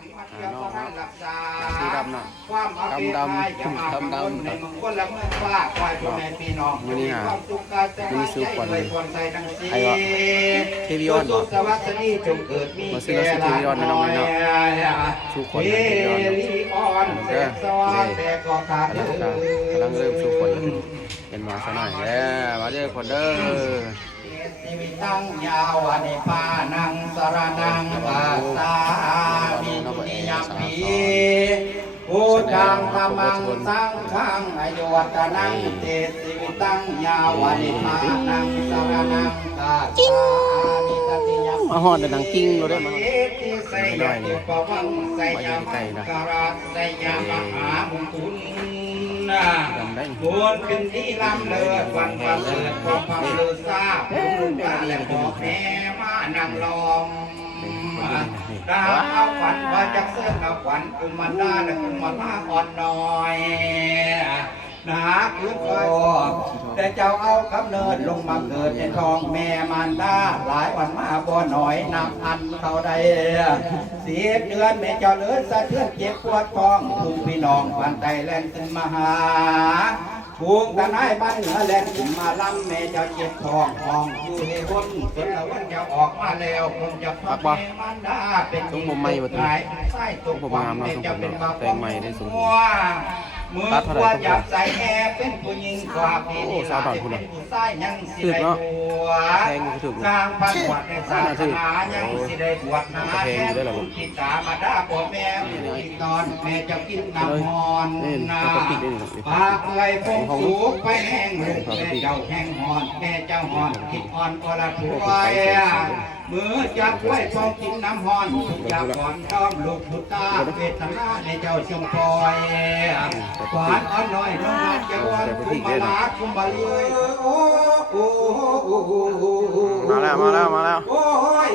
สีดำน่ะดำในมงคลและเมื่อฟ้าควายพ่อแม่พี่น้องมีความสุขกายใจซื้อควันไอ้วะเทวิออนสวัสดีจงเกิดมีแก่ลายน้อยสุขวัญเทวิออนเสกสวรรค์แต่ก็ขาดกำลังเริ่มสุขวัญเป็นมาซะหน่อยแล้วมาเด้อคนเด้อชีวิตตั้งยาวอนิพานังสรนังปัสสามินิยมปีพุทธังธัมมังสังฆังอายุวัฒนังเตชีวิตตั้งยาวอนิพานังสรนังปัสสามินิยมปีมาหอดดังกิ้งเราได้มาใส่ยาตุปวังใส่ยามกราใส่ยามหาบุญคุณควรขึ้นที่ลำเลือวันวันเลือความความเลือซาผู้บ้านและพ่อแม่มานั่งลองดาวเอาขวัญว่าจะเสื้อกับขวัญกุมารดาและกุมารลาอ่อนน้อยนาคืนคอยแต่เจ้าเอากำเนิดลงมาเกิดในท้องแม่มารดาหลายวันมาบ่หน่อยนับพันเขาได้10 เดือนแม่เจ้าเลือดสะเทือนเจ็บปวดท้องทุกพี่น้องวันใดแล่นขึ้นมาหาพวงตะไนบ้านเหนือแล่นขึ้นมาลำแม่เจ้าเจ็บท้องห้องอยู่ในห้นจนละวันจะออกมาแล้วคงจะพักแม่มารดาเป็นตุ้งผมไม่มาตุ้งใส่ตุ้งผมงามเนาะตุ้งผมแต่งใหม่ได้สูงมือขวาจับใส่แห่เป็นผู้หญิงกว่าพี่นี่ลาเป็นผู้ชายยังสิได้บวชสร้างพันบวชในศาสนายังสิได้บวชนาแทนคุณกิตามาด่าพ่อแม่กินตอนแม่จะกินน้ำมอนนาปากเลยพงสูบไปแห้งลูกแม่เจ้าแห้งหอนแม่เจ้าหอนกินอ่อนก็ละถ้วยมือจับไว้พองกินน้ำหอนอยากก่อนต้อมลูกพุตาเวทนาในเจ้าชมพลอยหวานอ่อนน้อยน้องนัดจะวันคุมบาลาคุมบาลีโอ้โอ้มาแล้วโอ้ย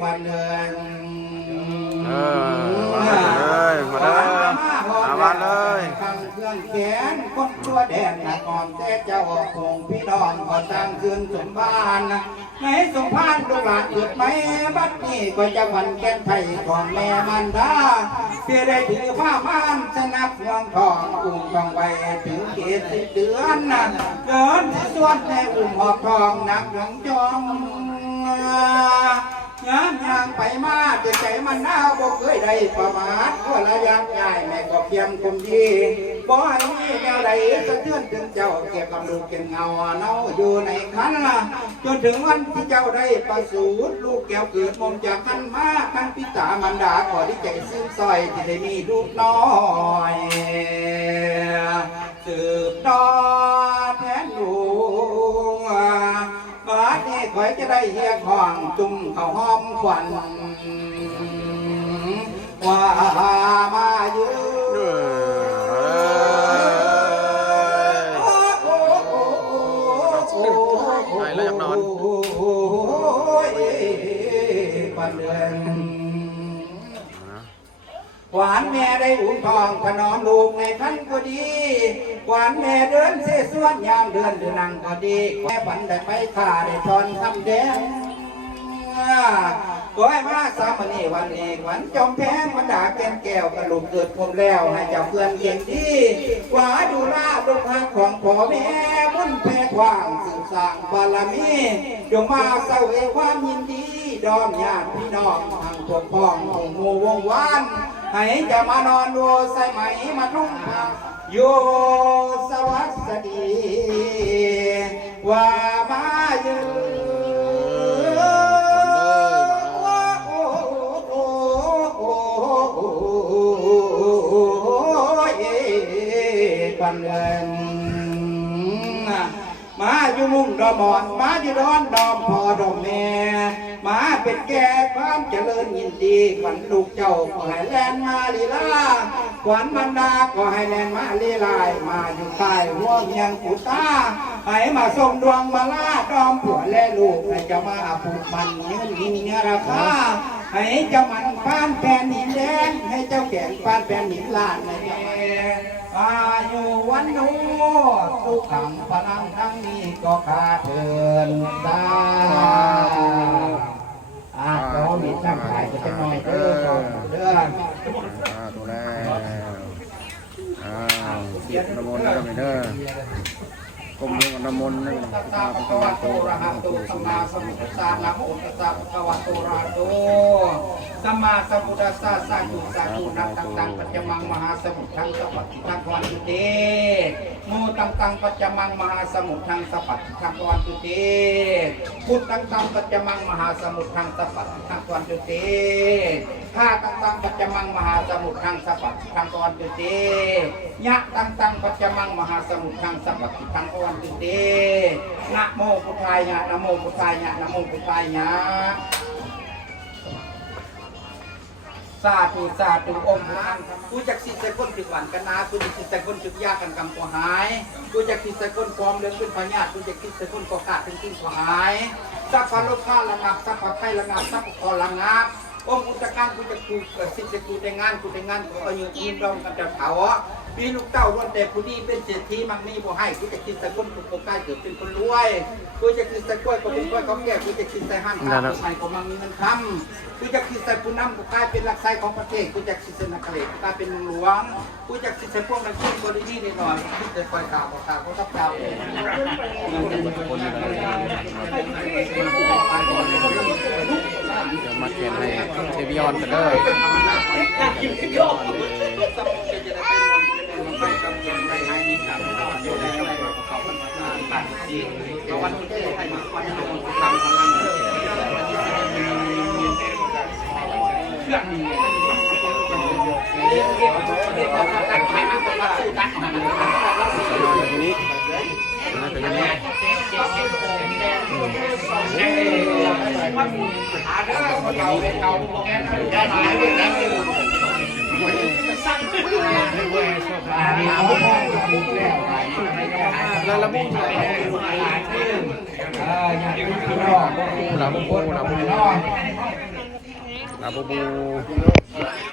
ควันเดือนมาเลยฟังเครื่องแขนคนตัวแดงนะก่อนแต่เจ้าคงพี่น้องก็สร้างคืนสมบ้านในสมพานลูกหลานเกิดไหมบัดนี้ก็จะวันแก่นไทยของแม่มันดาเสียได้ถือผ้าม่านชนะเมืองทองอุ้มทองใบถึงเกศ10 เดือนนะเกินส่วนในอุ้มหอกทองนักหลวงจองย่างไปมาจะใจมันน่าบ่เคยได้ประมาทว่าระยะใหญ่แม่ก็เพียงคมดีบ่ให้มีแนวใดสะเทือนถึงเจ้าเก็บกำลูกเก็บเงาเนาอยู่ในคันจนถึงวันที่เจ้าได้ประสูติลูกแก้วเกิดมงจากคันมาคันพิตามันดาขอที่ใจซึ้งซอยที่ได้มีลูกน้อยสืบต่อแทนลูกบาดนี้คอยจะได้เฮียห้องจุ่มเข้าห้อมควันว่ามาอยู่ไปแล้วยังนอนปันเดือนหวานแม่ได้อุ่นทองถนอมลูกในคันก็ดีหวานแม่เดินเสียส่วนยามเดือนหรือนังก็ดีแม่ฝันได้ไปข่าได้ทอนคำแดงก้อยมาสามนีวันนี้วันจอมแพงมันด่าแก้มแก้วกระลุกเกิดผมแล้วให้เจ้าเพื่อนเก่งดีกว่าดูแลลูกหางของพ่อแม่บุญแพ้ควางสื่อสร้างบารมีจงมาเสวยความยินดีดอมญาติพี่น้องทางพวกพ้องของหมู่วงวานให้จะมานอนดูใส่ไหมมานุ่งผ้าโยสวัสดีว่ามาเยอะปันเงินมาอยู่มุ่งดอมอนมาอยู่ดอนดอมพอดอมแม่มาเป็นแก่ความเจริญยินดีขวัญลูกเจ้าก็ให้แลนมาลีลาขวัญบรรดาก็ให้แลนมาลีลายมาอยู่ใต้หัวเมียงกุตาให้มาส่งดวงมาลาดอมผัวและลูกให้จะมาผูกมันยืนยิงเนื้อราคาให้เจ้ามันฟานแผ่นหินแดงให้เจ้าแขนฟานแผ่นหินลานในเจ้าอายุวันโนสุขังพลังทั้งนี้ก็ขาดเถินตาขอ หลีตั้งขายก็จะน้อยเด้อเด้อ ตัวแล้วเสียบน้ำมนต์แล้วเด้อกลมลงน้ำมนต์นี่ ตัสสะภะคะวะโตอะระหะโตสัมมาสัมพุทธัสสะนะโมตัสสะภะคะวะโตอะระหะโตสัมมาสัมพุทธัสสะสาธุสาธุนักตังปัจจมังมหาสมุทธังสัพพะทังวันตุเตโมตังปัจจมังมหาสมุทธังสัพพะทังวันตุเตพุทธังปัจจมังมหาสมุทธังสัพพะทังวันตุเตข้าตังปัจจมังมหาสมุทธังสัพพะทังวันตุเตยะตังปัจจมังมหาสมุทธังสัพพะทังวันตุเตนะโมพุทธายะนะโมพุทธายะนะโมพุทธายะสาธุสาธุองค์พระกูจักสิใส่ก้นถึกหวานกันนากูจักสิใส่ก้นถึกยากันกำตัวหายกูจักสิใส่ก้นความเรื่องขึ้นพญากูจักสิใส่ก้นกอกาถึงทิ้งตัวหายสัพพะโลกาละงับสัพพะไทยละงับสัพพะคอละงับองค์อุตการกูจะกูสิจะกูได้งานกูได้งานกูอายุยืนรองกันจะเผามีลูกเต้าล้วนแต่ผู้ดีเป็นเศรษฐีมั่งมีบ่ให้กูจะคิดใส่ก้นกูโกใกล้เกิดเป็นคนรวยกูจะคิดใส่กล้วยก็เป็นกล้วยก็แก่กูจะคิดใส่ห้างค้าใหม่ก็มั่งมีเงินคำกูจะคิดใส่ผู้นำกูกลายเป็นหลักไซของประเทศกูจะคิดใส่นักเลงกูกลายเป็นเมืองหลวงกูจะคิดใส่พวกนักขึ้นบริณีได้หน่อยคิดใส่คอยข่าวข่าวเขาทับเจ้ามาเขียนให้เทวิออนกันเลยวันที่ใครมาควันของทำพลังเชื่อมีเด็กของการขายมากกว่าสู้กันทีนี้น่าจะยังไงอาเด้อคนเราเป็นเราแก่ได้หายไปแล้วแล้วละมุนลาบูบู